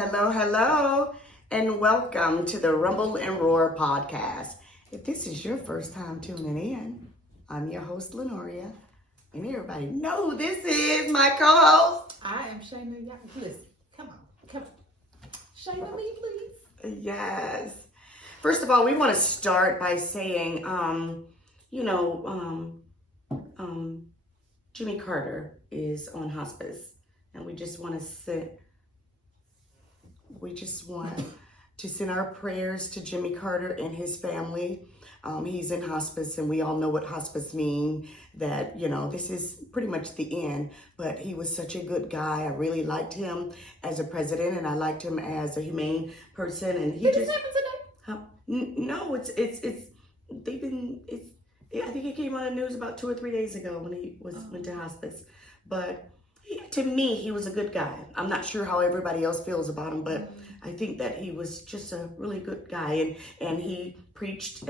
hello, and welcome to the Rumble and Roar podcast. If this is your first time tuning in, I'm your host, Lenoria, and everybody know who this is, my co-host. I am Shayna. Listen, come on. Shayna, me, please. Yes. First of all, we want to start by saying, Jimmy Carter is on hospice, and we just want to send our prayers to Jimmy Carter and his family. He's in hospice, and we all know what hospice means, that, this is pretty much the end, but he was such a good guy. I really liked him as a president, and I liked him as a humane person, and he Did just... this happen today? No, I think it came on the news about 2 or 3 days ago when he went to hospice. But to me, he was a good guy. I'm not sure how everybody else feels about him, but I think that he was just a really good guy. And he preached,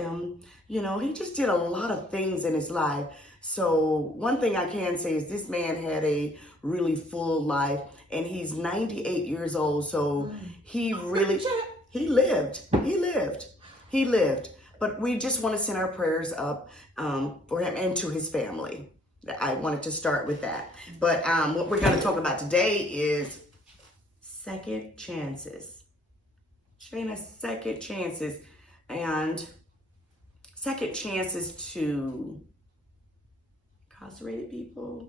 he just did a lot of things in his life. So one thing I can say is this man had a really full life, and he's 98 years old. So he lived. But we just want to send our prayers up for him and to his family. I wanted to start with that. But what we're going to talk about today is second chances. Shayna, second chances. And second chances to incarcerated people.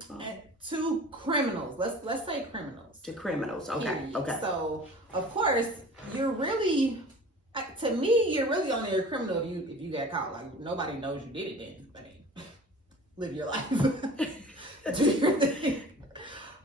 To criminals. Let's say criminals. To criminals. Okay. Okay. So, of course, you're really... To me, you're really only a criminal if you get caught. Like, nobody knows you did it then. Live your life. Do your thing.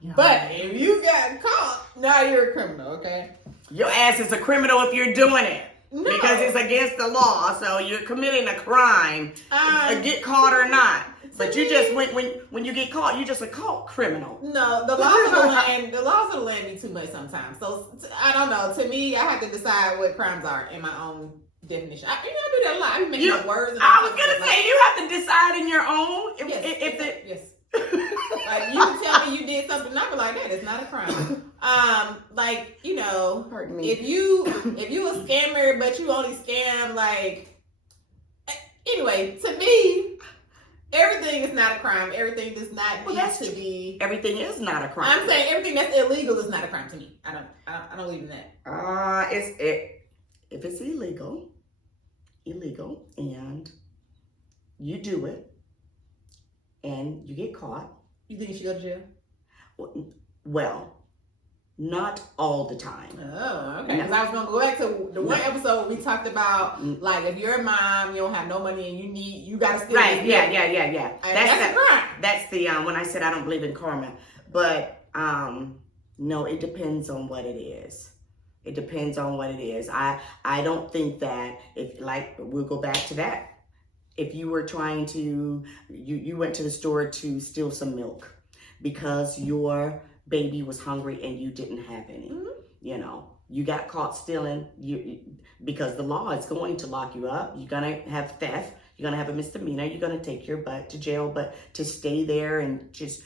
Yeah. But if you got caught, now you're a criminal, okay? Your ass is a criminal if you're doing it. No. Because it's against the law, so you're committing a crime, get caught or not. But you just when you get caught, you're just a caught criminal. No, the laws of the land be too much sometimes. So I don't know. To me, I have to decide what crimes are in my own definition. I do that a lot. I be making up words. I was gonna say you have to decide in your own. Yes. Like, you can tell me you did something, and I be like, that is not a crime. Pardon me. If you a scammer, but you only scam anyway, to me, everything is not a crime. Everything does not need to be. Everything is not a crime. I'm saying everything that's illegal is not a crime to me. I don't believe in that. If it's illegal, and you do it, and you get caught. You think you should go to jail? Well, not all the time. Oh, okay. Because I was going to go back to the one episode we talked about, like, if you're a mom, you don't have no money, and you got to steal. Right, yeah. That's a crime. That's the, when I said I don't believe in karma. But, no, it depends on what it is. It depends on what it is. I don't think that, we'll go back to that. If you were trying to, you went to the store to steal some milk because your baby was hungry and you didn't have any, you got caught stealing, because the law is going to lock you up. You're going to have theft. You're going to have a misdemeanor. You're going to take your butt to jail, but to stay there and just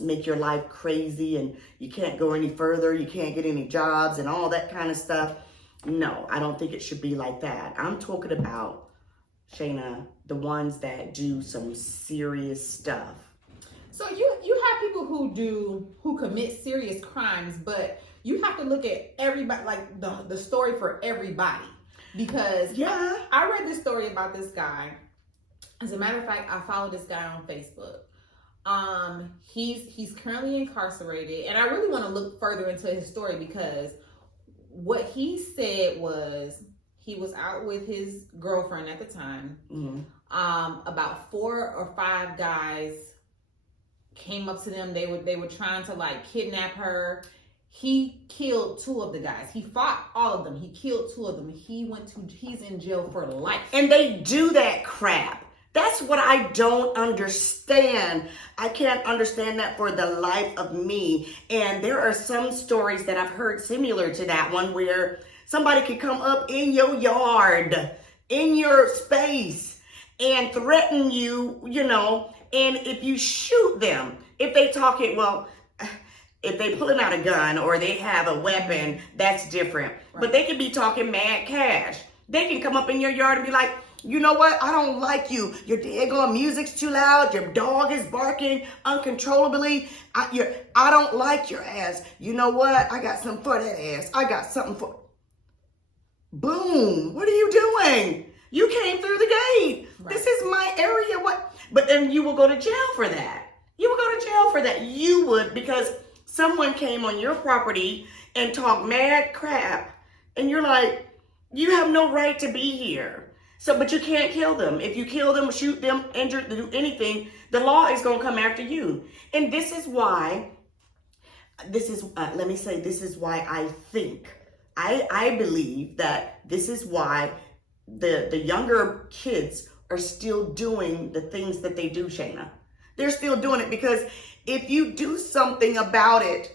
make your life crazy and you can't go any further. You can't get any jobs and all that kind of stuff. No, I don't think it should be like that. I'm talking about, Shayna, the ones that do some serious stuff. So you have people who commit serious crimes, but you have to look at everybody, like the story for everybody. Because I read this story about this guy. As a matter of fact, I follow this guy on Facebook. He's currently incarcerated, and I really want to look further into his story because what he said was he was out with his girlfriend at the time. Mm-hmm. About 4 or 5 guys came up to them. They were trying to kidnap her. He killed 2 of the guys. He fought all of them. He killed 2 of them. He's in jail for life. And they do that crap. That's what I don't understand. I can't understand that for the life of me. And there are some stories that I've heard similar to that one where somebody could come up in your yard, in your space, and threaten you, and if you shoot them, if they talk it, well, If they pulling out a gun or they have a weapon, that's different. Right. But they can be talking mad cash. They can come up in your yard and be like, you know what? I don't like you. Your daggone music's too loud. Your dog is barking uncontrollably. I don't like your ass. You know what? I got something for that ass. I got something for... Boom. What are you doing? You came through the gate. Right. This is my area. What? But then you will go to jail for that. You will go to jail for that. You would, because someone came on your property and talked mad crap. And you're like, you have no right to be here. So, but you can't kill them. If you kill them, shoot them, injure, do anything, the law is going to come after you. And this is why, this is why I think, I believe that this is why the younger kids are still doing the things that they do, Shayna. They're still doing it because if you do something about it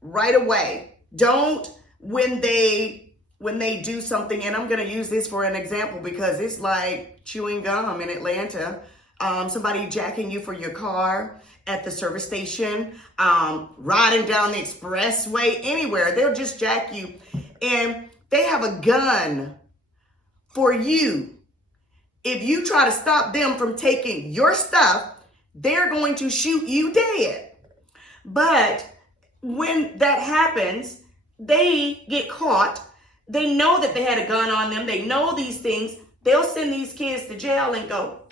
right away, don't when they do something, and I'm going to use this for an example because it's like chewing gum in Atlanta. Somebody jacking you for your car at the service station, riding down the expressway, anywhere. They'll just jack you. And they have a gun for you. If you try to stop them from taking your stuff, they're going to shoot you dead. But when that happens, they get caught. They know that they had a gun on them. They know these things. They'll send these kids to jail and go,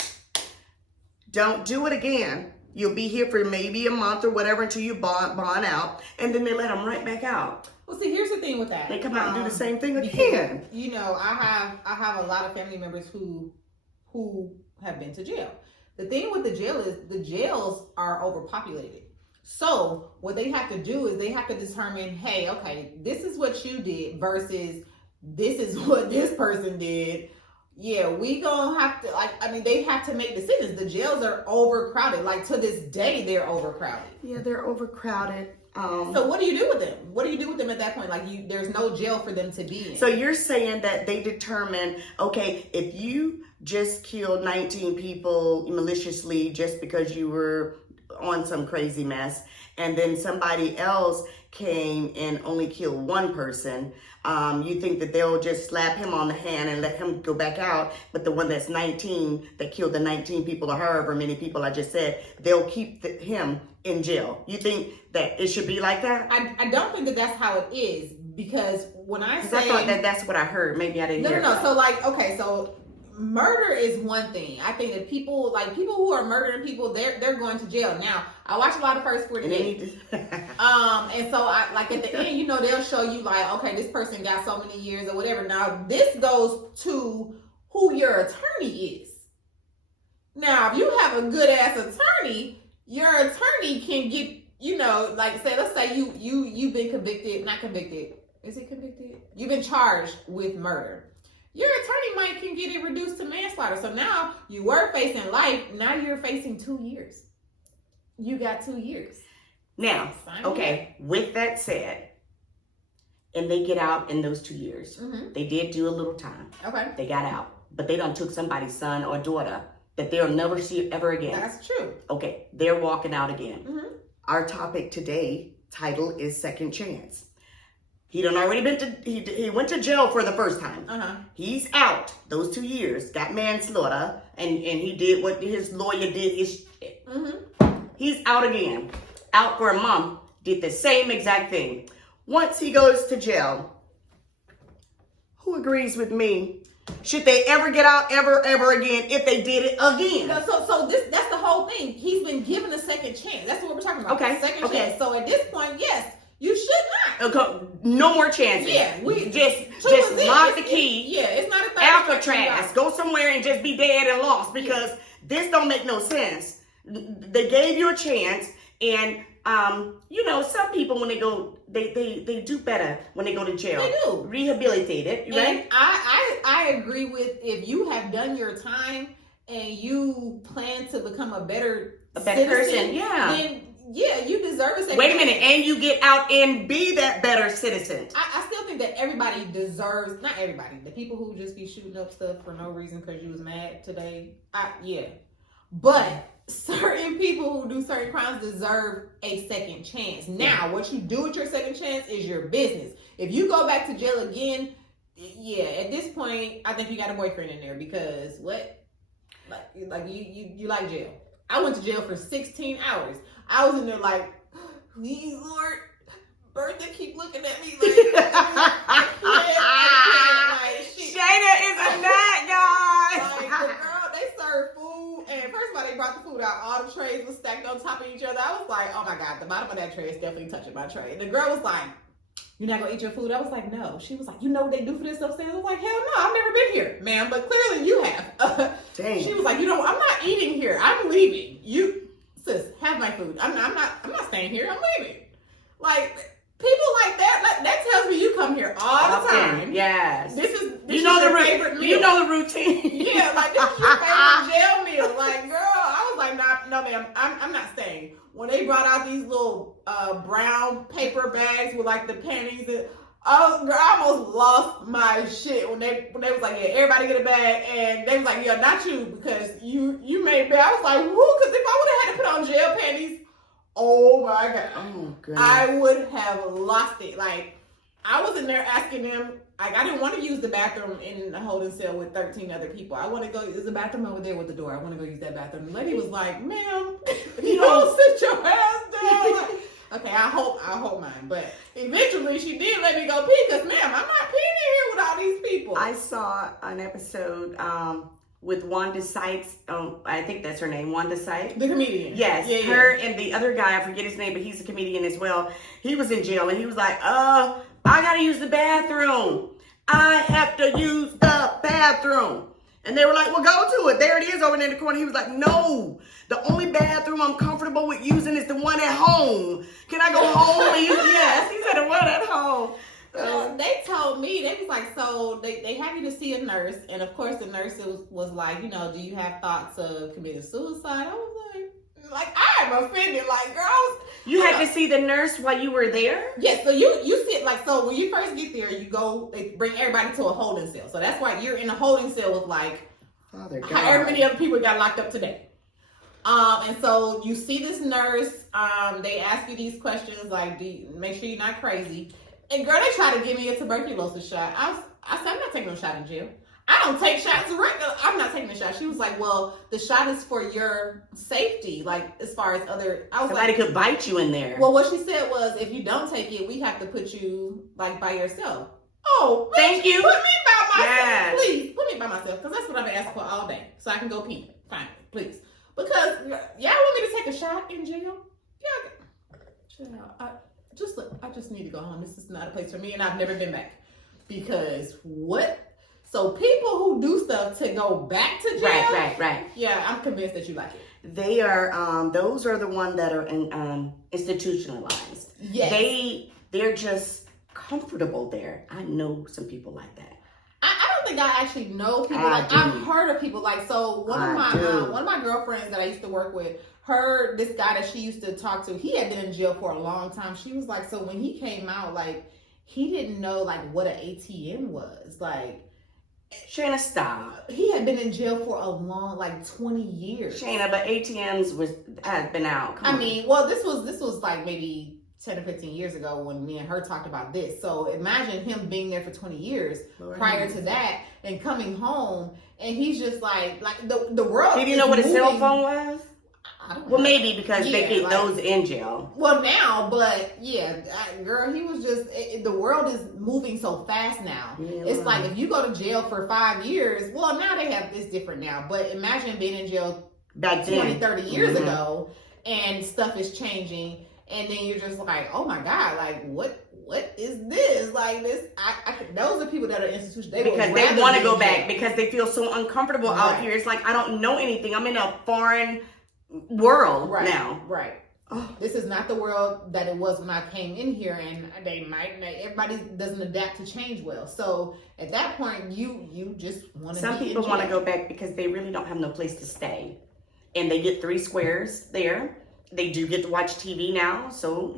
don't do it again. You'll be here for maybe a month or whatever until you bond out. And then they let them right back out. Well, see, here's the thing with that. They come out and do the same thing again. You know, I have a lot of family members who have been to jail. The thing with the jail is the jails are overpopulated. So what they have to do is they have to determine, hey, okay, this is what you did versus this is what this person did. Yeah, we gonna have to, they have to make decisions. The jails are overcrowded. Like, to this day, they're overcrowded. Yeah, they're overcrowded. So what do you do with them? What do you do with them at that point? Like, there's no jail for them to be in. So you're saying that they determine, okay, if you just killed 19 people maliciously just because you were on some crazy mess, and then somebody else came and only killed one person, you think that they'll just slap him on the hand and let him go back out, but the one that's 19 that killed the 19 people or however many people I just said, they'll keep him in jail. You think that it should be like that? I don't think that that's how it is, because when I thought that that's what I heard. Maybe I didn't hear. No. So murder is one thing. I think that people who are murdering people, they're going to jail. Now, I watch a lot of First 48. And so at the end, you know, they'll show you like, okay, this person got so many years or whatever. Now, this goes to who your attorney is. Now, if you have a good ass attorney, your attorney can get, you know, like let's say you've been convicted, not convicted. Is it convicted? You've been charged with murder. Your attorney can get it reduced to manslaughter. So now you were facing life. Now you're facing 2 years. You got 2 years. Now, okay, with that said, and they get out in those 2 years. Mm-hmm. They did do a little time. Okay. They got out. But they done took somebody's son or daughter that they'll never see ever again. That's true. Okay, they're walking out again. Mm-hmm. Our topic today, title is Second Chance. He done already been to, he went to jail for the first time. Uh-huh. He's out those 2 years, got manslaughter, and he did what his lawyer did. Mm-hmm. He's out again, out for a month, did the same exact thing. Once he goes to jail, who agrees with me? Should they ever get out ever again if they did it again? So that's the whole thing. He's been given a second chance. That's what we're talking about. Okay. Second chance. So at this point, yes. You should not. Okay, no more chances. Yeah, we just lock the key. It's not a thing. Alcatraz. Go somewhere and just be dead and lost, because this don't make no sense. They gave you a chance, and you know, some people when they go, they do better when they go to jail. They do. Rehabilitated, right? And I agree with, if you have done your time and you plan to become a better person, then yeah, you deserve it. Wait a minute, and you get out and be that better citizen. I still think that everybody deserves, not everybody, the people who just be shooting up stuff for no reason because you was mad today. Yeah. But certain people who do certain crimes deserve a second chance. Now, what you do with your second chance is your business. If you go back to jail again, yeah, at this point, I think you got a boyfriend in there because what? Like you like jail. I went to jail for 16 hours. I was in there like, please, Lord, Bertha keep looking at me like, I can't. Like, Shayna is a nut, guys. Like, the girl, they served food, and first of all, they brought the food out. All the trays was stacked on top of each other. I was like, oh my God, the bottom of that tray is definitely touching my tray. And the girl was like, you're not gonna eat your food? I was like, no. She was like, you know what they do for this upstairs? I was like, hell no, I've never been here, ma'am, but clearly you have. Dang. She was like, I'm not eating here. I'm leaving. You, sis, have my food. I'm not staying here. I'm leaving. Like, people like that tells me you come here all the time. Yes. This is your favorite meal. You know the routine. Yeah, like this is your favorite jail meal. Like, girl, I was like, no, ma'am, I'm not staying. When they brought out these little brown paper bags with like the panties, and I almost lost my shit when they was like, yeah, everybody get a bag, and they was like, yeah, not you because you made bad. I was like, woo, because if I would have had to put on jail panties, oh my God, oh goodness, I would have lost it. Like, I was in there asking them. Like, I didn't want to use the bathroom in the holding cell with 13 other people. I want to go, there's a bathroom over there with the door. I want to go use that bathroom. The lady was like, ma'am, you don't sit your ass down. Like, okay, I hope mine. But eventually she did let me go pee because, ma'am, I'm not peeing in here with all these people. I saw an episode with Wanda Sykes. I think that's her name, Wanda Sykes. The comedian. Yes, yeah, her and the other guy, I forget his name, but he's a comedian as well. He was in jail and he was like, I gotta use the bathroom. I have to use the bathroom. And they were like, well, go to it. There it is over there in the corner. He was like, no, the only bathroom I'm comfortable with using is the one at home. Can I go home and use it? Yes, he said the one at home. They told me, they was like, so they have you to see a nurse. And of course the nurse was like, do you have thoughts of committing suicide? I was like I'm offended. Like, girls. You had to see the nurse while you were there? Yes, so you sit like, so when you first get there, you go, they bring everybody to a holding cell. So that's why you're in a holding cell with like, however many other people got locked up today. And so you see this nurse, they ask you these questions like, make sure you're not crazy. And girl, they try to give me a tuberculosis shot. I said, I'm not taking no shot in jail. I don't take shots regular. I'm not taking a shot. She was like, well, the shot is for your safety. Like, as far as other, I was somebody like, could bite you in there. well, what she said was, if you don't take it, we have to put you like by yourself. Oh, thank you. Put me by myself. Yes. Please, put me by myself. Because that's what I've been asking for all day. So I can go pee. Fine, please. Because y'all want me to take a shot in jail? Yeah. Chill out. I just need to go home. This is not a place for me, and I've never been back. Because what? So people who do stuff to go back to jail. Right. Yeah, I'm convinced that you like it. They are. Those are the ones that are institutionalized. Yes. They're just comfortable there. I know some people like that. I don't think I actually know people like. I've heard of people like. So one of my girlfriends that I used to work with, this guy that she used to talk to, he had been in jail for a long time. She was like, so when he came out, like, he didn't know like what an ATM was. Like, Shayna, stop. He had been in jail for a long, like 20 years. Shayna, but ATMs had been out. I mean, well, this was like maybe 10 or 15 years ago when me and her talked about this. So imagine him being there for 20 years prior to that and coming home, and he's just like the world. Did you know what a cell phone was? I don't know. Well, maybe because they keep those in jail. Well, now, but yeah, girl, he was just, the world is moving so fast now. Yeah, it's like if you go to jail for 5 years, well, now they have this different now, but imagine being in jail back 20, 30 years ago, and stuff is changing, and then you're just like, oh my God, like what is this? Like this, those are people that are institutions. Because they want to go back because they feel so uncomfortable out here. It's like, I don't know anything. I'm in a foreign world now. Right. Oh. This is not the world that it was when I came in here, and everybody doesn't adapt to change well. So at that point, you just want to. Some people want to go back because they really don't have no place to stay, and they get 3 squares there. they do get to watch TV now, so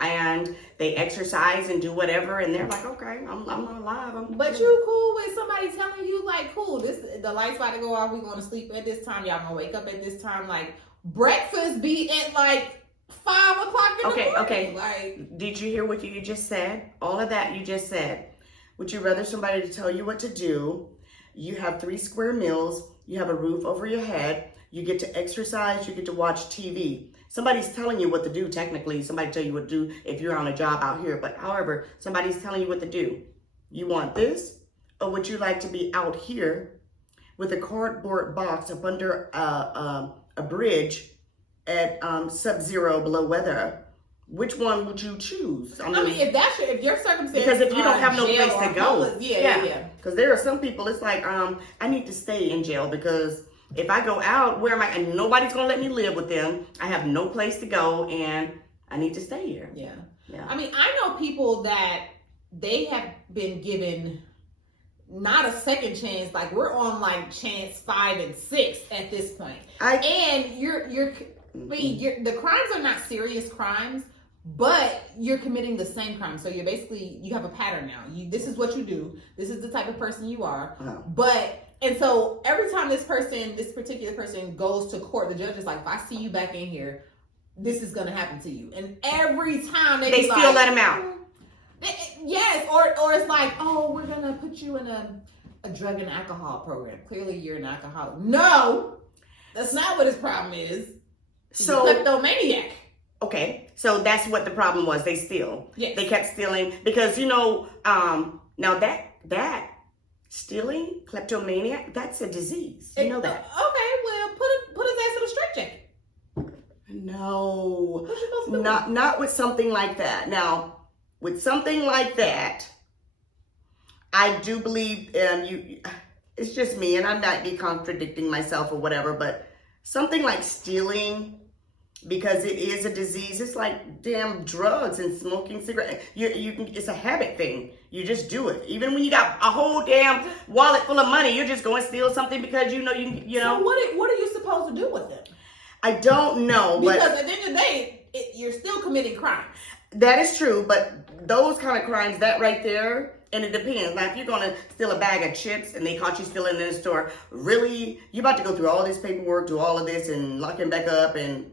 and they exercise and do whatever, and they're like, okay, I'm alive. But you cool with somebody telling you like, cool, the lights about to go off, we going to sleep at this time, y'all gonna wake up at this time, like breakfast be at like 5 o'clock in the morning. Okay. Like, did you hear what you just said? All of that you just said. Would you rather somebody to tell you what to do? You have 3 square meals. You have a roof over your head. You get to exercise. You get to watch TV. Somebody's telling you what to do. Technically, somebody tell you what to do if you're on a job out here. But however, somebody's telling you what to do. You want this, or would you like to be out here with a cardboard box up under a bridge at sub-zero below weather? Which one would you choose? I mean, if your circumstance, because if you don't have no place to go, homeless, yeah. Because there are some people, it's like, I need to stay in jail because if I go out, where am I? And nobody's gonna let me live with them. I have no place to go, and I need to stay here. Yeah. I mean, I know people that they have been given not a second chance. Like we're on like chance 5 and 6 at this point, and the crimes are not serious crimes. But you're committing the same crime. So you have a pattern now. This is what you do. This is the type of person you are. And so every time this particular person goes to court, the judge is like, if I see you back in here, this is going to happen to you. And every time they still like, let him out. Yes. Or it's like, oh, we're going to put you in a drug and alcohol program. Clearly you're an alcoholic. No, that's not what his problem is. He's a kleptomaniac. Okay, so that's what the problem was. They steal. Yes. They kept stealing because now that stealing, kleptomania, that's a disease. You know that. Okay, well, put his ass in a straight jacket. No, what you supposed to do? Not with something like that. Now, with something like that, I do believe it's just me, and I might be contradicting myself or whatever, but something like stealing, because it is a disease. It's like damn drugs and smoking cigarettes. It's a habit thing. You just do it. Even when you got a whole damn wallet full of money, you're just going to steal something because you know. So what are you supposed to do with it? I don't know. Because at the end of the day, you're still committing crimes. That is true, but those kind of crimes, that right there, and it depends. Now, if you're going to steal a bag of chips and they caught you stealing in the store, really, you're about to go through all this paperwork, do all of this, and lock him back up, and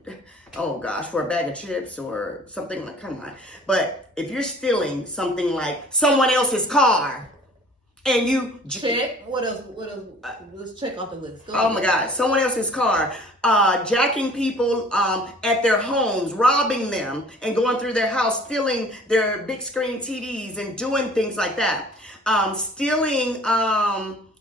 oh gosh, for a bag of chips or something like, come on. But if you're stealing something like someone else's car, and you check, what else? Let's check off the list. Oh my God, someone else's car, jacking people at their homes, robbing them, and going through their house, stealing their big screen TVs and doing things like that. Stealing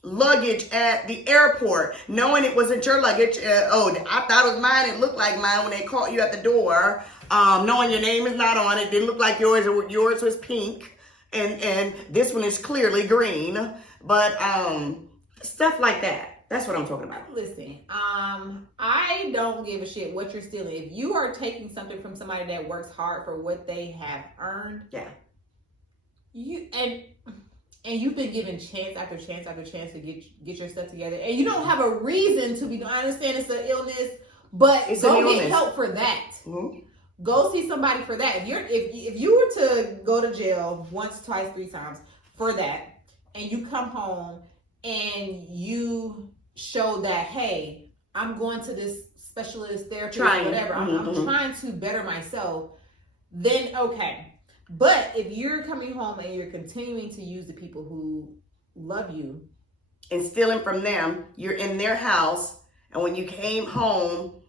luggage at the airport, knowing it wasn't your luggage. I thought it was mine. It looked like mine when they caught you at the door. Knowing your name is not on it, didn't look like yours. Yours was pink. And this one is clearly green, but stuff like that. That's what I'm talking about. Listen, I don't give a shit what you're stealing. If you are taking something from somebody that works hard for what they have earned, yeah, and you've been given chance after chance after chance to get your stuff together, and you don't have a reason to be. I understand it's an illness, but go get help for that. Mm-hmm. Go see somebody for that. If you were to go to jail once, twice, 3 times for that, and you come home and you show that, hey, I'm going to this specialist therapist or whatever, I'm trying to better myself, then okay. But if you're coming home and you're continuing to use the people who love you and stealing from them, you're in their house, and when you came home,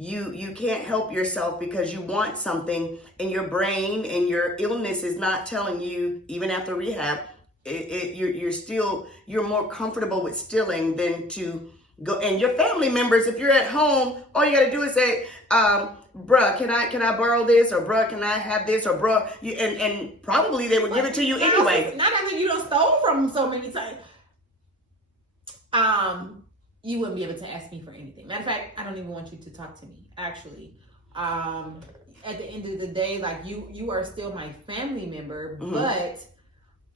you can't help yourself because you want something, and your brain and your illness is not telling you, even after rehab, you're more comfortable with stealing than to go. And your family members, if you're at home, all you got to do is say, bruh, can I borrow this, or bruh, can I have this, or bruh, and probably they would give it to you anyway. Not that you don't stole from them so many times. You wouldn't be able to ask me for anything. Matter of fact, I don't even want you to talk to me, actually. At the end of the day, like you are still my family member, but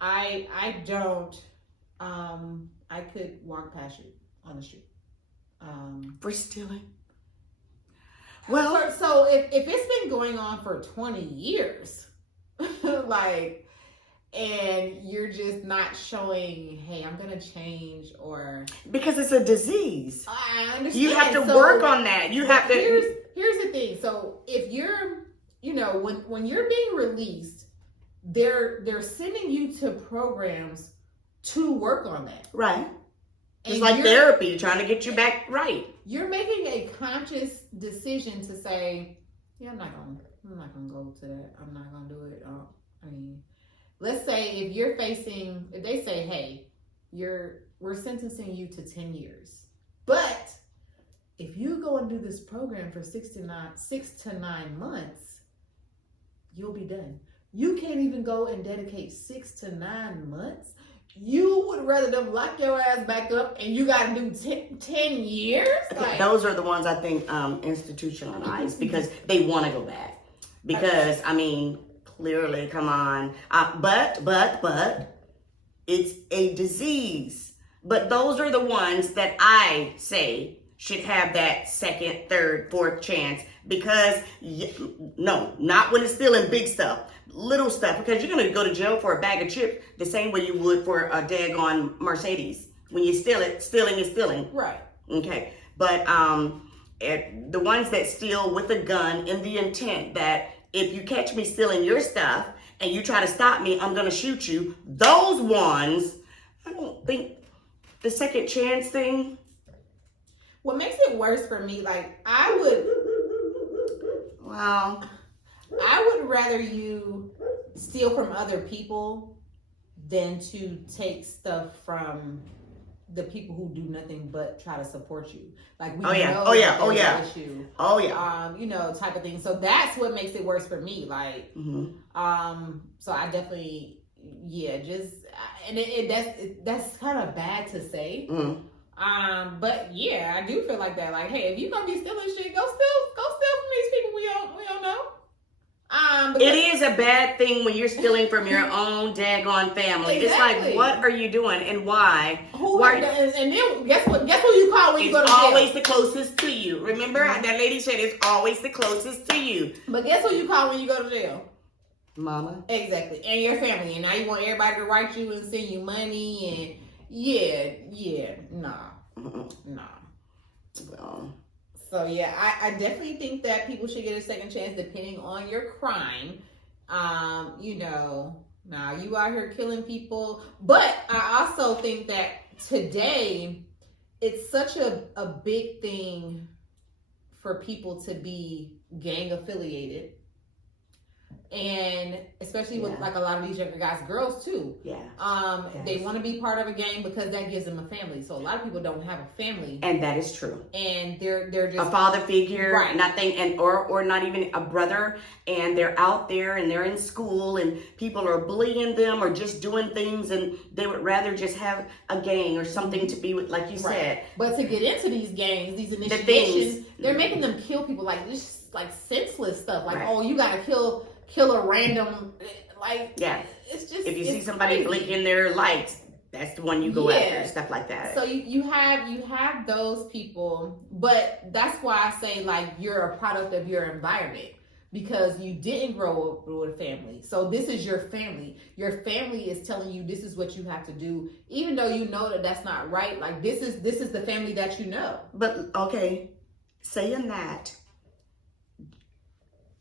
I don't, I could walk past you on the street. For stealing? Well, so if it's been going on for 20 years, like, and you're just not showing, hey, I'm gonna change, or because it's a disease. I understand. You have to work on that. You have to. Here's the thing. So if you're, when you're being released, they're sending you to programs to work on that. Right. It's And like therapy, trying to get you back right. You're making a conscious decision to say, yeah, I'm not gonna go to that. I'm not gonna do it. I mean, let's say if they say, hey, we're sentencing you to 10 years, but if you go and do this program for 6 to 9 months, you'll be done. You can't even go and dedicate 6 to 9 months. You would rather them lock your ass back up and you got to do 10 years? Like, those are the ones I think institutionalized because they want to go back. Because, I mean, clearly, come on. But, it's a disease. But those are the ones that I say should have that second, third, fourth chance. Because, no, not when it's still in big stuff. Little stuff, because you're going to go to jail for a bag of chips the same way you would for a daggone Mercedes. When you steal it, stealing is stealing. Right. Okay. But the ones that steal with a gun in the intent that if you catch me stealing your stuff and you try to stop me, I'm going to shoot you. Those ones, I don't think the second chance thing. What makes it worse for me, like, I would rather you steal from other people than to take stuff from the people who do nothing but try to support you. Like, we issue. Type of thing. So that's what makes it worse for me. Like, so I definitely, that's kind of bad to say. But yeah, I do feel like that. Like, hey, if you gonna be stealing shit, go steal from these people we don't know. It is a bad thing when you're stealing from your own daggone family. Exactly. It's like, what are you doing and why? And then guess who you call when you go to jail? It's always the closest to you. Remember that lady said it's always the closest to you. But guess who you call when you go to jail? Mama. Exactly. And your family. And now you want everybody to write you and send you money and nah. Well. So yeah, I definitely think that people should get a second chance depending on your crime. Now you out here killing people. But I also think that today it's such a big thing for people to be gang affiliated. And especially with like a lot of these younger guys, girls too. Yeah. They want to be part of a gang because that gives them a family. So a lot of people don't have a family. And that is true. And they're just a father figure, right. Nothing, and or not even a brother, and they're out there and they're in school and people are bullying them or just doing things, and they would rather just have a gang or something to be with, like you said. But to get into these gangs, these initiations, they're making them kill people, like just like senseless stuff. Like, oh, you gotta kill a random, like, it's just, if you see somebody blinking their lights, that's the one you go after, stuff like that. So you have those people, but that's why I say, like, you're a product of your environment because you didn't grow up with a family. So this is your family. Your family is telling you this is what you have to do, even though you know that that's not right. Like, this is the family that you know. But okay, saying that.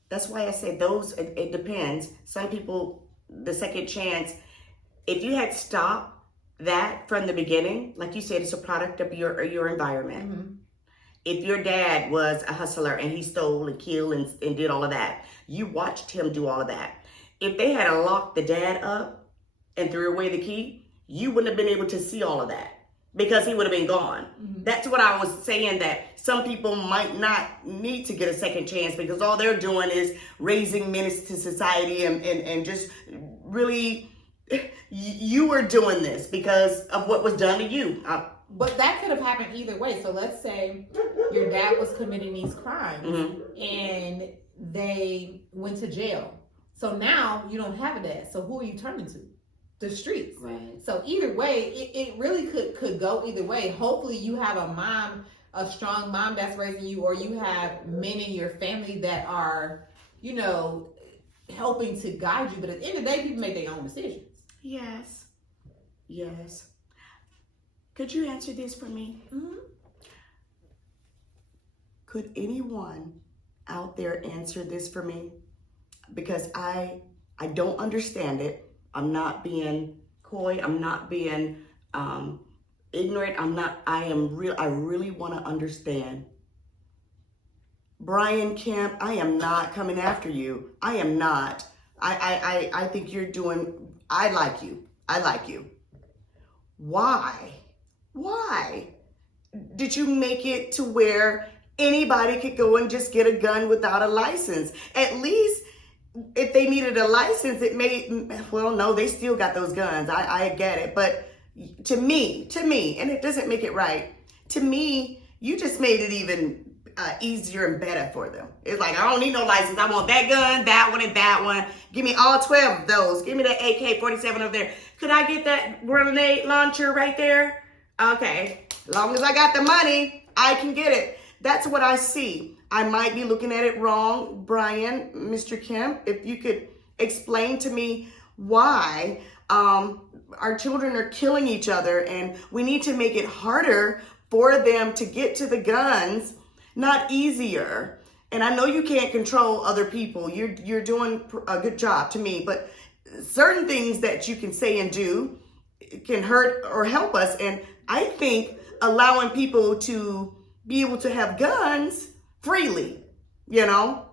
That's why I said it depends. Some people, the second chance, if you had stopped that from the beginning, like you said, it's a product of your environment. Mm-hmm. If your dad was a hustler and he stole and killed and did all of that, you watched him do all of that. If they had locked the dad up and threw away the key, you wouldn't have been able to see all of that because he would have been gone. Mm-hmm. That's what I was saying, that some people might not need to get a second chance because all they're doing is raising menace to society and just really, you were doing this because of what was done to you. But that could have happened either way. So let's say your dad was committing these crimes and they went to jail. So now you don't have a dad. So who are you turning to? The streets. Right. So either way, it really could go either way. Hopefully you have a mom a strong mom that's raising you, or you have men in your family that are, you know, helping to guide you. But at the end of the day, people make their own decisions. Yes. Yes. Could you answer this for me? Mm-hmm. Could anyone out there answer this for me? Because I don't understand it. I'm not being coy. I'm not being ignorant. I really want to understand. Brian Kemp, I am not coming after you. I am not. I think you're doing, I like you. I like you. Why did you make it to where anybody could go and just get a gun without a license? At least if they needed a license, it may, well, no, they still got those guns. I get it. But to me, and it doesn't make it right, to me, you just made it even easier and better for them. It's like, I don't need no license. I want that gun, that one, and that one. Give me all 12 of those. Give me that AK-47 over there. Could I get that grenade launcher right there? Okay. As long as I got the money, I can get it. That's what I see. I might be looking at it wrong, Brian, Mr. Kemp. If you could explain to me why our children are killing each other, and we need to make it harder for them to get to the guns, not easier. And I know you can't control other people. You're doing a good job to me, but certain things that you can say and do can hurt or help us. And I think allowing people to be able to have guns freely, you know,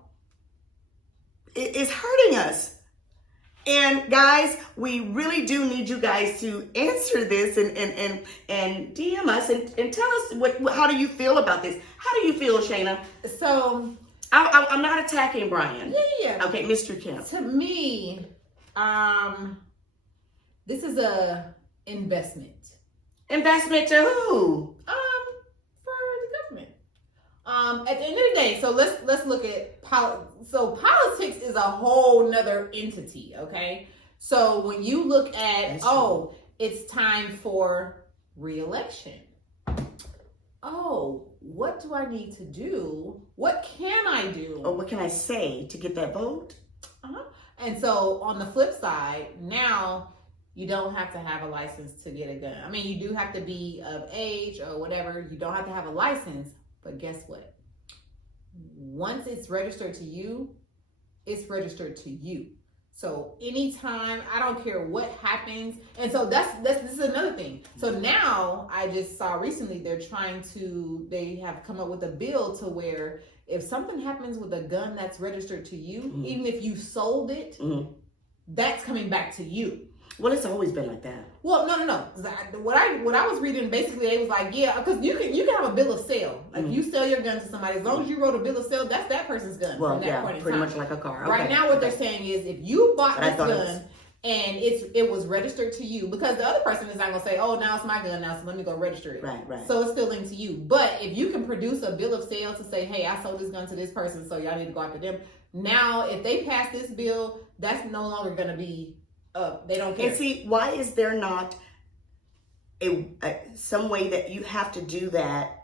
is hurting us. And guys, we really do need you guys to answer this and DM us and tell us how do you feel about this? How do you feel, Shayna? So I'm not attacking Brian. Yeah. Okay, Mr. Kemp. To me, this is a investment. Investment to who? For the government. At the end of the day, so let's look at so politics is a whole nother entity, okay? So when you look at, it's time for re-election. Oh, what do I need to do? What can I do? Or what can I say to get that vote? And so on the flip side, now you don't have to have a license to get a gun. I mean, you do have to be of age or whatever. You don't have to have a license, but guess what? Once it's registered to you, it's registered to you. So anytime, I don't care what happens. And so this is another thing. So now I just saw recently they have come up with a bill to where if something happens with a gun that's registered to you, even if you sold it, that's coming back to you. Well, it's always been like that. Well, no. What I was reading, basically, it was like, yeah, because you can have a bill of sale. Like you sell your gun to somebody, as long as you wrote a bill of sale, that's that person's gun. Well, from that point in pretty time. much like a car. Right Okay. now, what they're saying is, if you bought this gun and it was registered to you, because the other person is not gonna say, oh, now it's my gun now, so let me go register it. Right. So it's still linked to you. But if you can produce a bill of sale to say, hey, I sold this gun to this person, so y'all need to go after them. Now, if they pass this bill, that's no longer gonna be. They don't care. And see, why is there not some way that you have to do that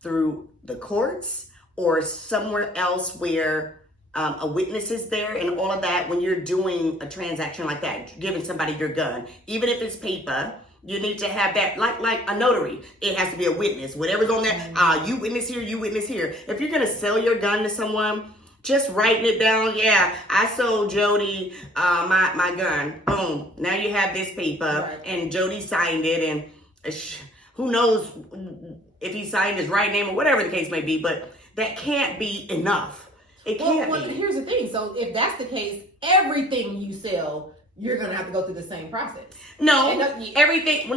through the courts or somewhere else where a witness is there and all of that when you're doing a transaction like that, giving somebody your gun, even if it's paper, you need to have that, like a notary. It has to be a witness. Whatever's on that, you witness here, you witness here. If you're going to sell your gun to someone, just writing it down, yeah, I sold Jody my gun. Boom. Now you have this paper, and Jody signed it, and who knows if he signed his right name or whatever the case may be, but that can't be enough. It can't be. Here's the thing. So if that's the case, everything you sell, you're going to have to go through the same process. Everything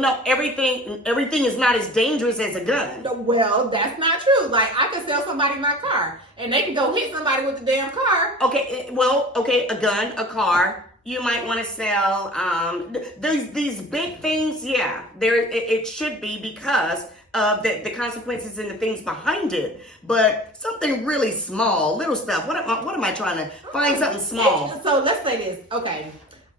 is not as dangerous as a gun. Well, that's not true. Like, I could sell somebody my car, and they can go hit somebody with the damn car. Okay, a gun, a car. You might want to sell these big things. Yeah, it should be because of the consequences and the things behind it. But something really small, little stuff. What am I trying to find? Something small. So let's say this. Okay.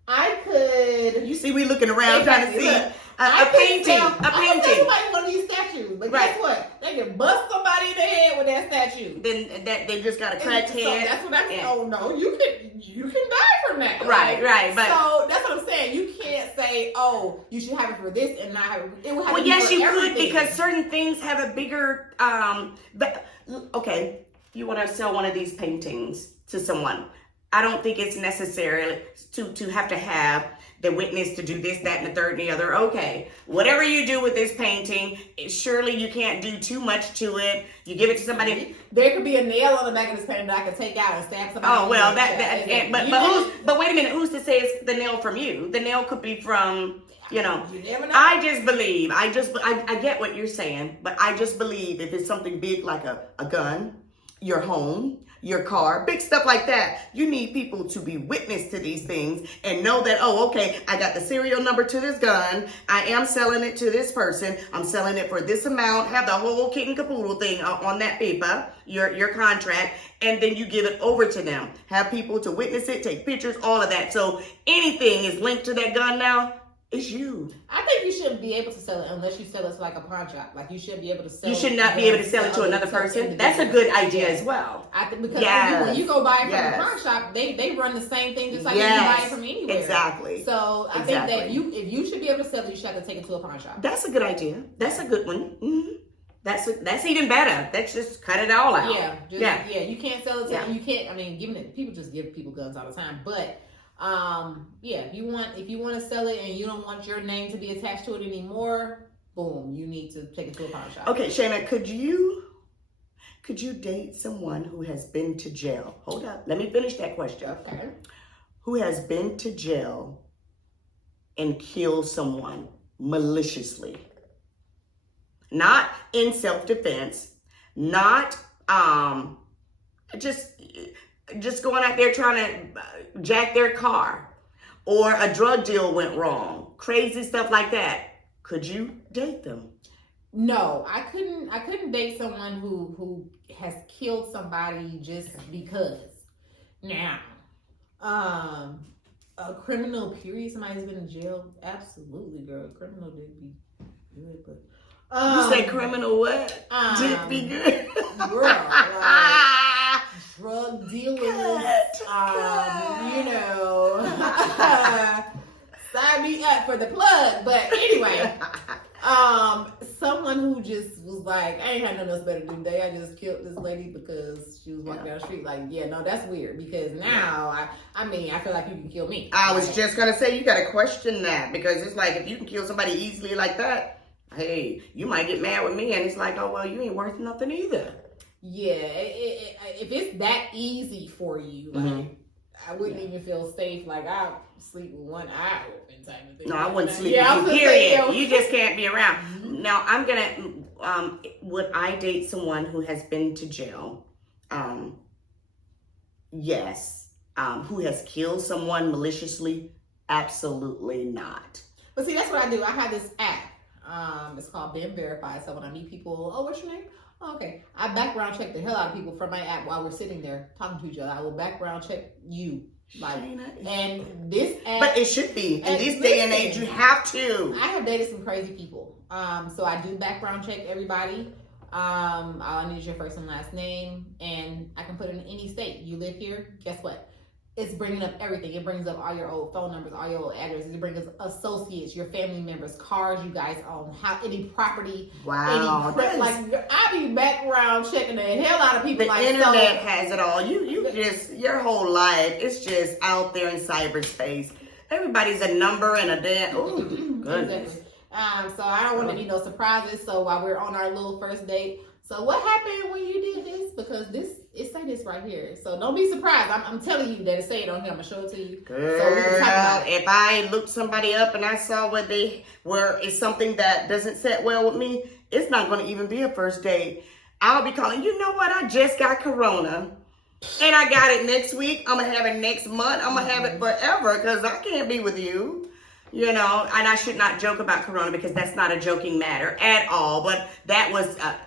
I could. You see, we looking around trying to see painting. I can tell somebody one of these statues, but guess what? They can bust somebody in the head with that statue. Then that they just got a cracked head. So that's what I'm saying. Oh no, you can die from that. Right. But so that's what I'm saying. You can't say, oh, you should have it for this and not have it. It will have well, to be yes, for you everything. could, because certain things have a bigger. But okay, you want to sell one of these paintings to someone. I don't think it's necessary to have the witness to do this, that, and the third, and the other. Okay, whatever you do with this painting, surely you can't do too much to it. You give it to somebody. There could be a nail on the back of this painting that I could take out and stab somebody. Oh well, but wait a minute. Who's to say it's the nail from you? The nail could be from. You never know. I just believe. I get what you're saying, but I just believe if it's something big like a gun, your home, your car, big stuff like that, you need people to be witness to these things and know that, oh, okay, I got the serial number to this gun. I am selling it to this person. I'm selling it for this amount. Have the whole kit and caboodle thing on that paper, your contract, and then you give it over to them. Have people to witness it, take pictures, all of that. So anything is linked to that gun now. It's you. I think you shouldn't be able to sell it unless you sell it to like a pawn shop. Like you should be able to sell. You should not be able to sell it to another person. That's a good idea as well. I think because when you go buy it from a pawn shop, they run the same thing just like you buy it from anywhere. Exactly. So I think that if you should be able to sell it, you should have to take it to a pawn shop. That's a good idea. That's a good one. Mm-hmm. That's even better. Let's just cut it all out. Yeah. You can't sell it to you can't. I mean, people just give people guns all the time, but. If you want to sell it and you don't want your name to be attached to it anymore, boom, you need to take it to a pawn shop. Okay, Shayna, could you date someone who has been to jail? Hold up, let me finish that question. Okay. Who has been to jail and killed someone maliciously? Not in self-defense, not just going out there trying to jack their car, or a drug deal went wrong, crazy stuff like that. Could you date them? No, I couldn't date someone who has killed somebody just because. Now, a criminal period, somebody's been in jail, absolutely, girl. Criminal did be good, but you say criminal what? Did be good, girl. Like, drug dealers, sign me up for the plug. But anyway, someone who just was like, I ain't had nothing else better to do today. I just killed this lady because she was walking down the street. Like, that's weird because now I feel like you can kill me. I was just gonna say you gotta question that because it's like if you can kill somebody easily like that, hey, you might get mad with me, and it's like, oh well, you ain't worth nothing either. Yeah, if it's that easy for you, like I wouldn't even feel safe. Like I'll sleep with one eye open type of thing. No, I wouldn't sleep with you, period. You just can't be around. Now, I'm gonna, would I date someone who has been to jail? Yes. Who has killed someone maliciously? Absolutely not. But see, that's what I do. I have this app. It's called Ben Verify. So when I meet people, oh, what's your name? Oh, okay. I background check the hell out of people from my app while we're sitting there talking to each other. I will background check you. Like, and this app. But it should be. In this day and age, you have to. I have dated some crazy people. So I do background check everybody. All I need is your first and last name. And I can put it in any state. You live here, guess what? It's bringing up everything. It brings up all your old phone numbers, all your old addresses. It brings up associates, your family members, cars you guys own, any property. Wow. I be background checking the hell out of people. The internet has it all. You just, your whole life, it's just out there in cyberspace. Everybody's a number and a dead. Oh, goodness. Exactly. So I don't want to be no surprises. So while we're on our little first date, so what happened when you did this? Because it say this right here. So don't be surprised. I'm telling you that it say it on here. I'm gonna show it to you. Girl, so we can talk about it. If I looked somebody up and I saw what they were, it's something that doesn't set well with me, it's not gonna even be a first date. I'll be calling, you know what? I just got corona. And I got it next week. I'm gonna have it next month. I'm gonna have it forever because I can't be with you. You know, and I should not joke about corona because that's not a joking matter at all. But that was a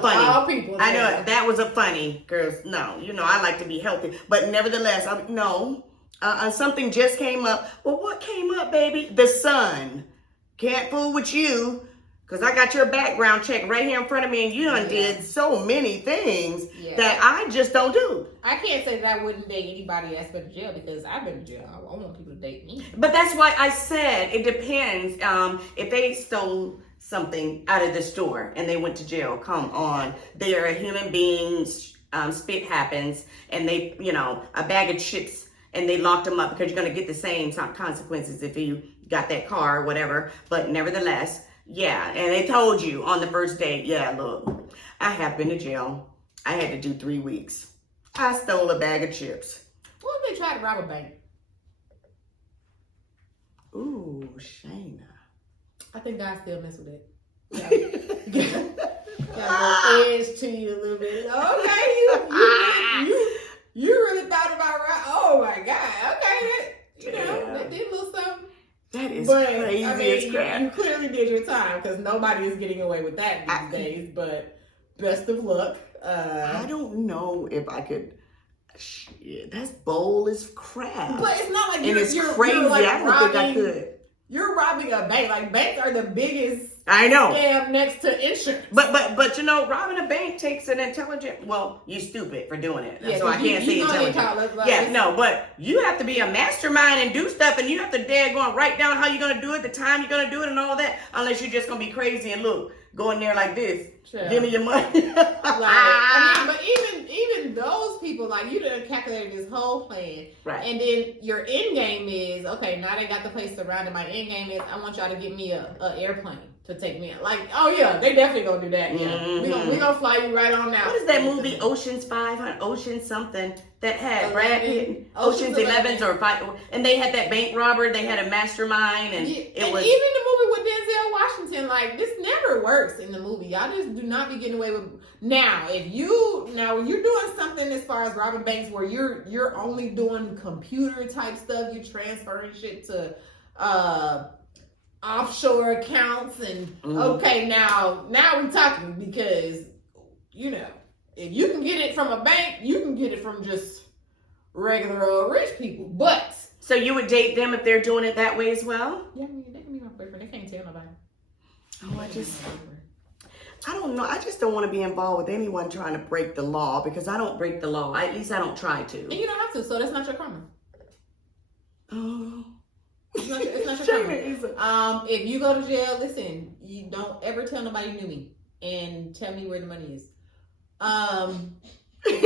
funny. All people. I know that was a funny, girls. No, I like to be healthy, but nevertheless, something just came up. Well, what came up, baby? The sun Can't fool with you. Because I got your background check right here in front of me, and you done did so many things that I just don't do. I can't say that I wouldn't date anybody that's been to jail, because I've been to jail. I want people to date me. But that's why I said it depends. If they stole something out of the store and they went to jail, come on. They're a human being. Spit happens, and they, a bag of chips, and they locked them up because you're going to get the same consequences if you got that car or whatever. But nevertheless, yeah, and they told you on the first date, yeah, look, I have been to jail. I had to do 3 weeks. I stole a bag of chips. What if they tried to rob a bank? Ooh, Shayna. I think God still mess with it. Yeah. Got a little edge to you a little bit. Okay, you really thought about right. Oh my God. Okay, they did a little something. That is crazy as crap. You clearly did your time, because nobody is getting away with that these days. But best of luck. I don't know if I could. Shit, that's bold as crap. But it's not like you're crazy. You're like I don't think I could. You're robbing a bank. Like, banks are the biggest. I know. Scam next to insurance. But robbing a bank takes an intelligent. Well, you stupid for doing it, so I can't say intelligent. But you have to be a mastermind and do stuff, and you have to write down how you're gonna do it, the time you're gonna do it, and all that. Unless you're just gonna be crazy and go in there like this. Sure. Give me your money. But even those people, like, you done calculated this whole plan, right? And then your end game is, okay, now they got the place surrounded. My end game is, I want y'all to get me a airplane to take me out. Like, oh yeah, they definitely gonna do that. Yeah, we gonna fly you right on out. What is that movie? Ocean's 5, Ocean something that had Brad Pitt. Ocean's 11 or 5, and they had that bank robber. They had a mastermind, and it was even the movie with Denzel Washington. Like, this never works in the movie. Y'all just do not be getting away with. Now, when you're doing something as far as robbing banks where you're only doing computer type stuff, you're transferring shit to offshore accounts, and okay, now we're talking, because if you can get it from a bank, you can get it from just regular old rich people. But so you would date them if they're doing it that way as well? Yeah, I mean, they can be my boyfriend. They can't tell nobody. I don't know. I just don't want to be involved with anyone trying to break the law, because I don't break the law. At least I don't try to. And you don't have to, so that's not your karma. Oh. It's not your karma. If you go to jail, listen, you don't ever tell nobody you knew me, and tell me where the money is. I'm not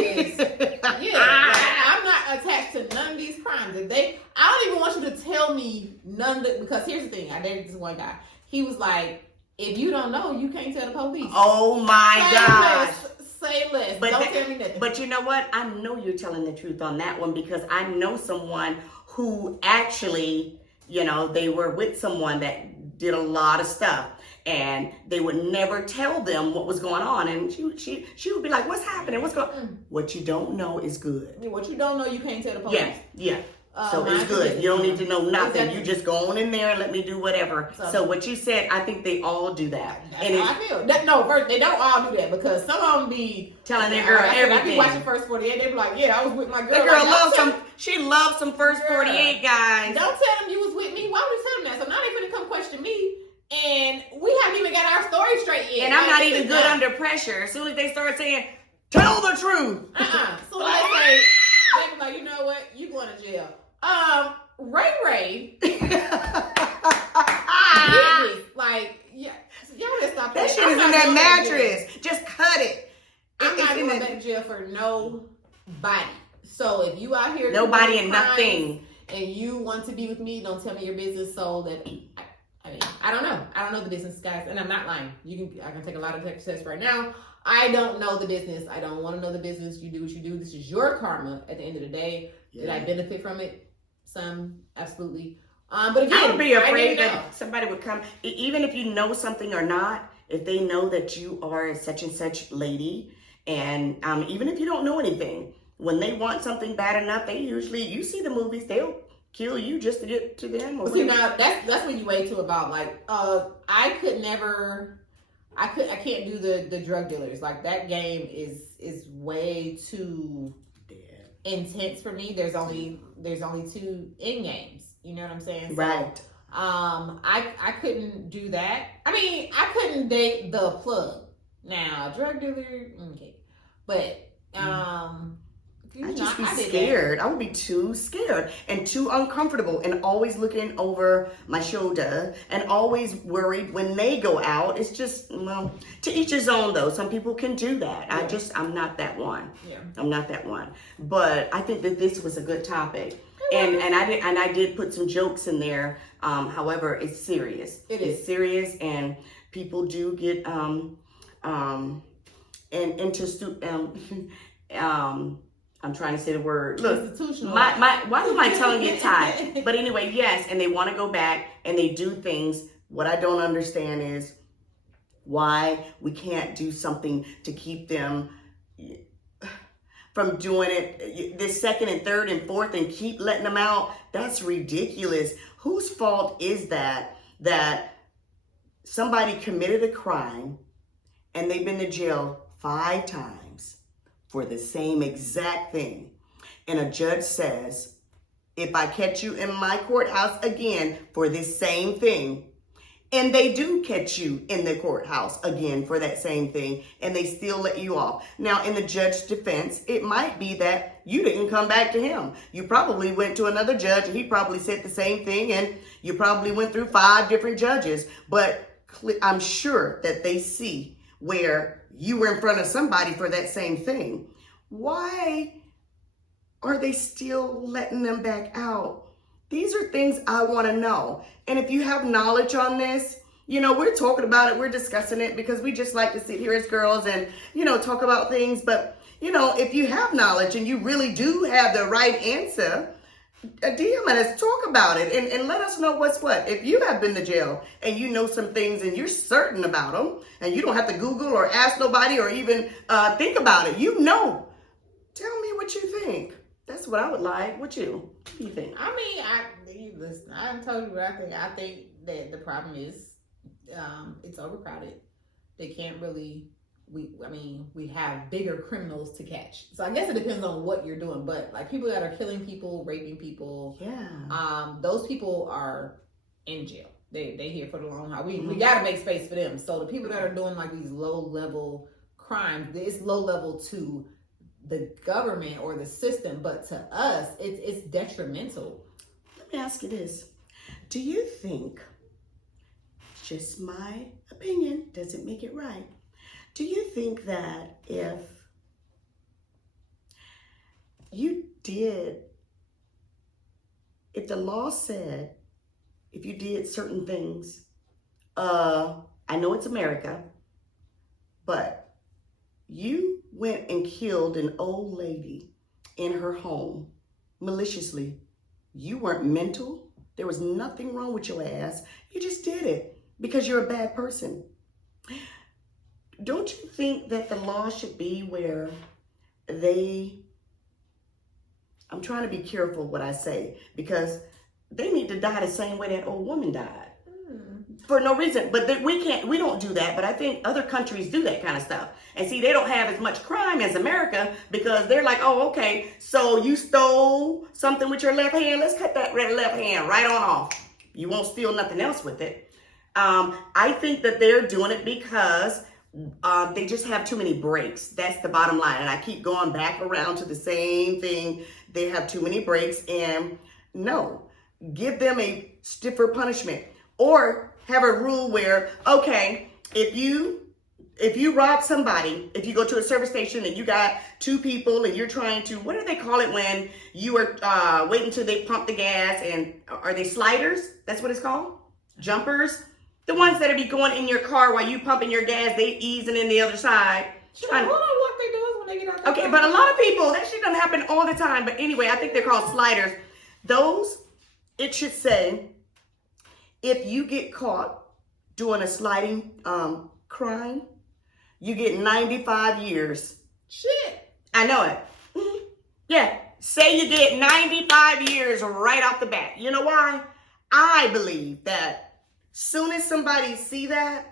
attached to none of these crimes. I don't even want you to tell me none of it, because here's the thing. I dated this one guy. He was like, if you don't know, you can't tell the police. Oh my gosh. Say less. Don't tell me nothing. But you know what? I know you're telling the truth on that one, because I know someone who actually, they were with someone that did a lot of stuff, and they would never tell them what was going on. And she would be like, what's happening? What's going on? What you don't know is good. What you don't know, you can't tell the police. Yeah. So it's good. You don't need to know nothing. Exactly. You just go on in there and let me do whatever. So what you said, I think they all do that. That's how I feel. First, they don't all do that, because some of them be telling their girl everything. I be watching First 48. They be like, yeah, I was with my girl. The girl loves she loves some First 48 guys. Don't tell them you was with me. Why would you tell them that? So now they finna come question me, and we haven't even got our story straight yet. And I'm not even good under pressure. As soon as they start saying, tell the truth. So they say, they be like, you know what? You going to jail. Ray did this. Like, yeah, y'all just stop that. Shit is in that mattress. Just cut it. I'm not going back to jail for nobody. So if you out here, nobody and nothing, and you want to be with me, don't tell me your business. So that I don't know. I don't know the business, guys, and I'm not lying. I can take a lot of tests right now. I don't know the business. I don't want to know the business. You do what you do. This is your karma. At the end of the day, did I benefit from it? Some, absolutely. But again, I would be afraid that somebody would come, even if you know something or not, if they know that you are such and such lady, and even if you don't know anything, when they want something bad enough, they usually, you see the movies, they'll kill you just to get to them. See, now that's when you wait too about, like, I can't do the drug dealers. Like, that game is way too intense for me. There's only 2 end games. You know what I'm saying? So, right. I couldn't do that. I mean, I couldn't date the plug. Now, drug dealer, okay, but I'd just be scared. I would be too scared and too uncomfortable and always looking over my shoulder and always worried when they go out. It's just, well, to each his own though. Some people can do that. Yeah. I'm not that one. Yeah. I'm not that one. But I think that this was a good topic. And I did put some jokes in there. However, it's serious. It's serious, and people do get I'm trying to say the word. Look, why did my tongue get tied? But anyway, yes, and they want to go back and they do things. What I don't understand is why we can't do something to keep them from doing it this second and third and fourth and keep letting them out. That's ridiculous. Whose fault is that somebody committed a crime and they've been to jail 5 times for the same exact thing, and a judge says, if I catch you in my courthouse again for this same thing, and they do catch you in the courthouse again for that same thing, and they still let you off. Now, in the judge's defense, it might be that you didn't come back to him. You probably went to another judge, and he probably said the same thing, and you probably went through 5 different judges. But I'm sure that they see where you were in front of somebody for that same thing. Why are they still letting them back out? These are things I want to know. And if you have knowledge on this, we're talking about it, we're discussing it because we just like to sit here as girls and, talk about things. But, if you have knowledge and you really do have the right answer, DM us, talk about it, and let us know what's what. If you have been to jail and you know some things and you're certain about them and you don't have to Google or ask nobody or even think about it, tell me what you think. That's what I would like. What do you think? I mean, listen, I told you what I think. I think that the problem is it's overcrowded. They can't really, we have bigger criminals to catch. So I guess it depends on what you're doing. But like people that are killing people, raping people, those people are in jail. They here for the long haul. We got to make space for them. So the people that are doing like these low level crimes, it's low level to the government or the system, but to us, it's detrimental. Let me ask you this. Do you think, just my opinion, doesn't make it right, do you think that if the law said, if you did certain things, I know it's America, but you went and killed an old lady in her home maliciously. You weren't mental. There was nothing wrong with your ass. You just did it because you're a bad person. Don't you think that the law should be where I'm trying to be careful what I say, because they need to die the same way that old woman died. For no reason, but we don't do that. But I think other countries do that kind of stuff. And see, they don't have as much crime as America because they're like, oh, okay, so you stole something with your left hand. Let's cut that left hand right on off. You won't steal nothing else with it. I think that they're doing it because they just have too many breaks. That's the bottom line. And I keep going back around to the same thing. They have too many breaks, and no, give them a stiffer punishment. Or have a rule where, okay, if you rob somebody, if you go to a service station and you got 2 people and you're trying to, what do they call it when you are waiting till they pump the gas, and are they sliders? That's what it's called? Jumpers? The ones that be going in your car while you pumping your gas, they easing in the other side. I don't know what they do is when they get out. Okay, but a lot of people, that shit doesn't happen all the time. But anyway, I think they're called sliders. Those, it should say, if you get caught doing a sliding crime, you get 95 years. Shit. I know it. Yeah. Say you get 95 years right off the bat. You know why? I believe that soon as somebody see that,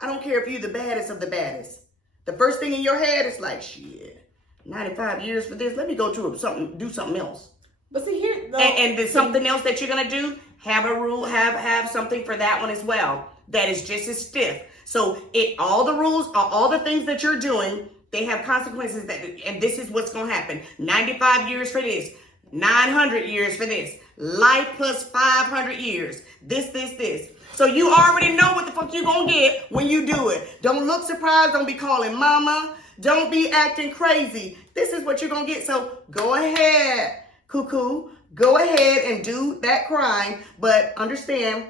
I don't care if you're the baddest of the baddest. The first thing in your head is like, shit, 95 years for this. Let me go to do something else. But see here, and there's something else that you're gonna do. have a rule, have something for that one as well that is just as stiff. So all the rules, all the things that you're doing, they have consequences and this is what's going to happen. 95 years for this, 900 years for this, life plus 500 years, this. So you already know what the fuck you're going to get when you do it. Don't look surprised. Don't be calling mama. Don't be acting crazy. This is what you're going to get. So go ahead, cuckoo. Go ahead and do that crime, but understand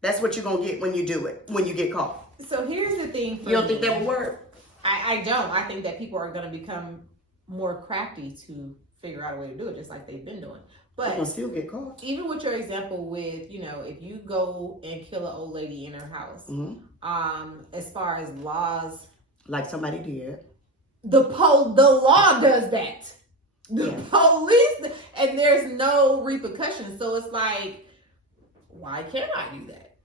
that's what you're going to get when you do it, when you get caught. So here's the thing. You don't think that would work? I don't. I think that people are going to become more crafty to figure out a way to do it, just like they've been doing. But they'll still get caught. Even with your example with, if you go and kill an old lady in her house, as far as laws. Like somebody did. The law does that. The police, and there's no repercussions. So it's like, why can't I do that?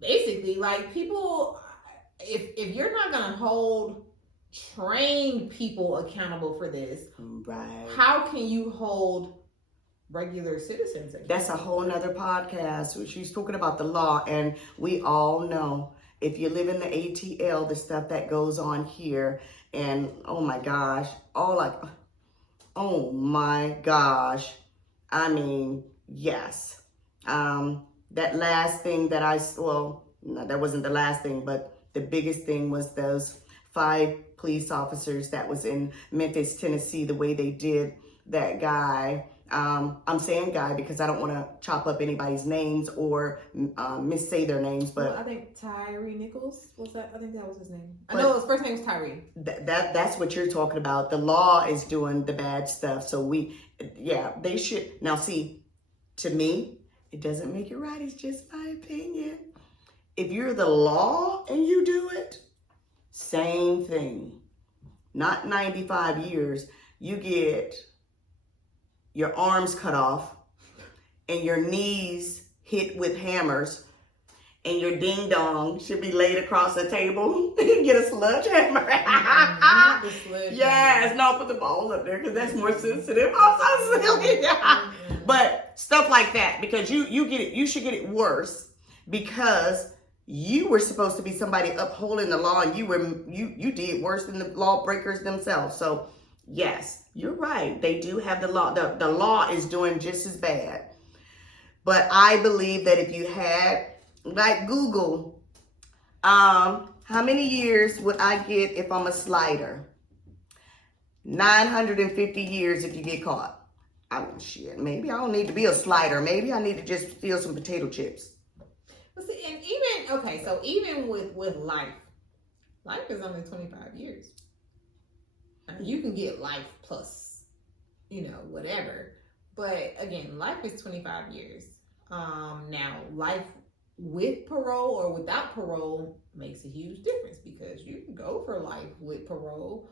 Basically, like people, if you're not going to hold trained people accountable for this, right? How can you hold regular citizens accountable? That's a whole nother podcast. She's talking about the law, and we all know if you live in the ATL, the stuff that goes on here, and oh my gosh, I mean, yes. That last thing that that wasn't the last thing, but the biggest thing was those 5 police officers that was in Memphis, Tennessee, the way they did that guy. I'm saying guy because I don't want to chop up anybody's names or missay their names, but I think Tyree Nichols was that. I think that was his name. I know his first name was Tyree. That's what you're talking about. The law is doing the bad stuff, so they should. Now, see, to me, it doesn't make it right. It's just my opinion. If you're the law and you do it, same thing. Not 95 years. You get your arms cut off and your knees hit with hammers and your ding dong should be laid across the table. Get a sludge hammer. Yes, no, put the ball up there because that's more sensitive. I'm so silly. But stuff like that, because you get it, you should get it worse because you were supposed to be somebody upholding the law and you did worse than the lawbreakers themselves. So yes, you're right. They do have the law. The law is doing just as bad. But I believe that if you had, like Google, how many years would I get if I'm a slider? 950 years if you get caught. I mean, shit, maybe I don't need to be a slider. Maybe I need to just steal some potato chips. But see, and even with life is only 25 years. You can get life plus, whatever. But again, life is 25 years. Now, life with parole or without parole makes a huge difference because you can go for life with parole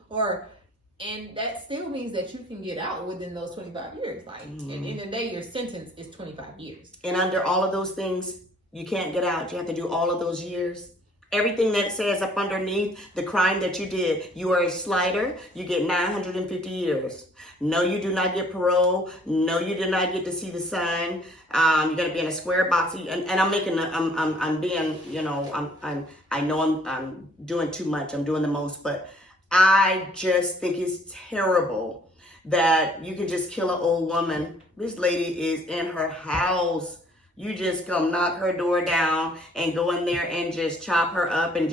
and that still means that you can get out within those 25 years. Like, at the end of the day, your sentence is 25 years. And under all of those things, you can't get out. You have to do all of those years. Everything that says up underneath the crime that you did, you are a slider, you get 950 years. No, you do not get parole. No, you do not get to see the sun. You're gonna be in a square box. And I'm doing too much. I'm doing the most, but I just think it's terrible that you can just kill an old woman. This lady is in her house. You just come knock her door down and go in there and just chop her up and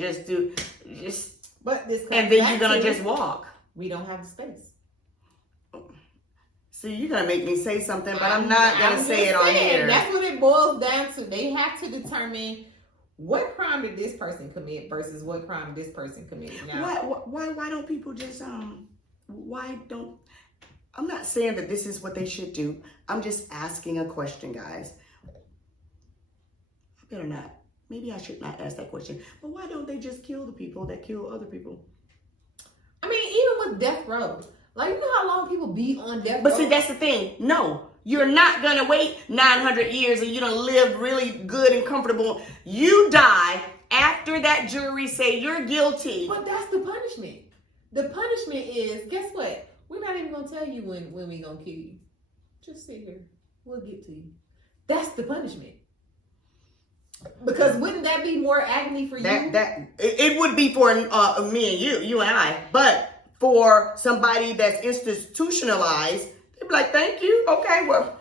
But this and then you're gonna just walk. We don't have the space. See, you're gonna make me say something, but I'm not gonna say it on here. That's what it boils down to. They have to determine what crime did this person commit versus what crime this person committed. Now, why don't people just I'm not saying that this is what they should do. I'm just asking a question, guys. I better not. Maybe I should not ask that question. But why don't they just kill the people that kill other people? I mean, even with death row. Like, you know how long people be on death row? But see, that's the thing. No, you're not going to wait 900 years and you're going to live really good and comfortable. You die after that jury say you're guilty. But that's the punishment. The punishment is, guess what? We're not even going to tell you when we're going to kill you. Just sit here. We'll get to you. that's the punishment. Because wouldn't that be more agony for you? It would be for me and you and I, but for somebody that's institutionalized, they'd be like, thank you. Okay, well,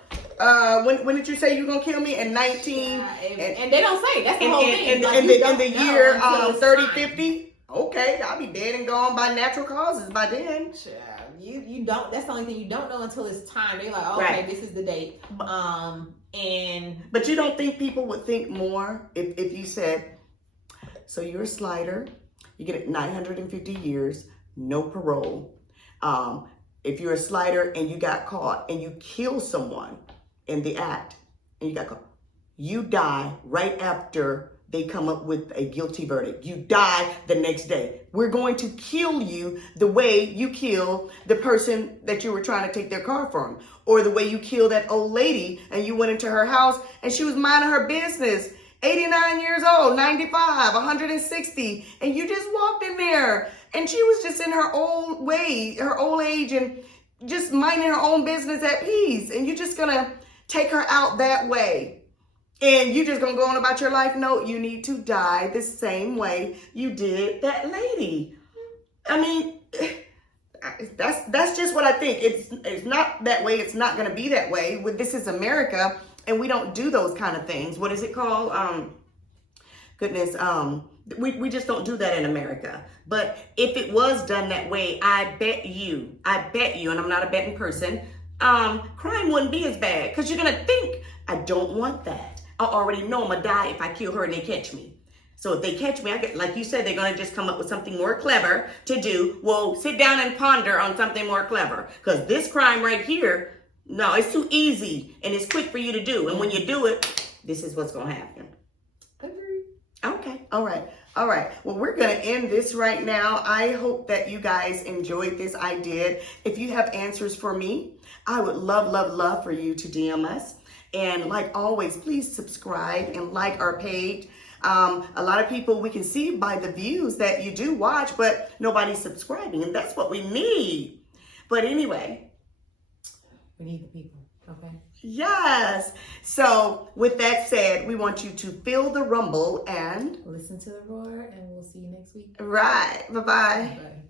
when did you say you were gonna kill me? In 19 and they don't say that's the whole thing. In the year 30, 50. Okay, I'll be dead and gone by natural causes by then. You don't. That's the only thing you don't know until it's time. They're like, okay, right. This is the date. But you don't think people would think more if you said, so you're a slider, you get 950 years, no parole. If you're a slider and you got caught and you kill someone in the act and you got caught, you die right after they come up with a guilty verdict. You die the next day. We're going to kill you the way you kill the person that you were trying to take their car from, or the way you killed that old lady and you went into her house and she was minding her business, 89 years old, 95, 160, and you just walked in there and she was just in her old way, her old age, and just minding her own business at peace, and you're just gonna take her out that way. And you just gonna go on about your life? No, you need to die the same way you did that lady. I mean, that's just what I think. It's not that way. It's not gonna be that way. This is America, and we don't do those kind of things. What is it called? We just don't do that in America. But if it was done that way, I bet you, and I'm not a betting person, crime wouldn't be as bad, because you're gonna think, I don't want that. I already know I'm gonna die if I kill her and they catch me. So if they catch me, like you said, they're gonna just come up with something more clever to do. Well, sit down and ponder on something more clever, because this crime right here, no, it's too easy and it's quick for you to do. And when you do it, this is what's gonna happen. Agreed. Okay, all right. Well, we're gonna end this right now. I hope that you guys enjoyed this. I did. If you have answers for me, I would love for you to DM us. And like always, please subscribe and like our page. A lot of people, we can see by the views that you do watch, but nobody's subscribing, and that's what we need. But anyway. We need the people, okay? Yes. So with that said, we want you to feel the rumble and listen to the roar, and we'll see you next week. Right. Bye-bye. Bye.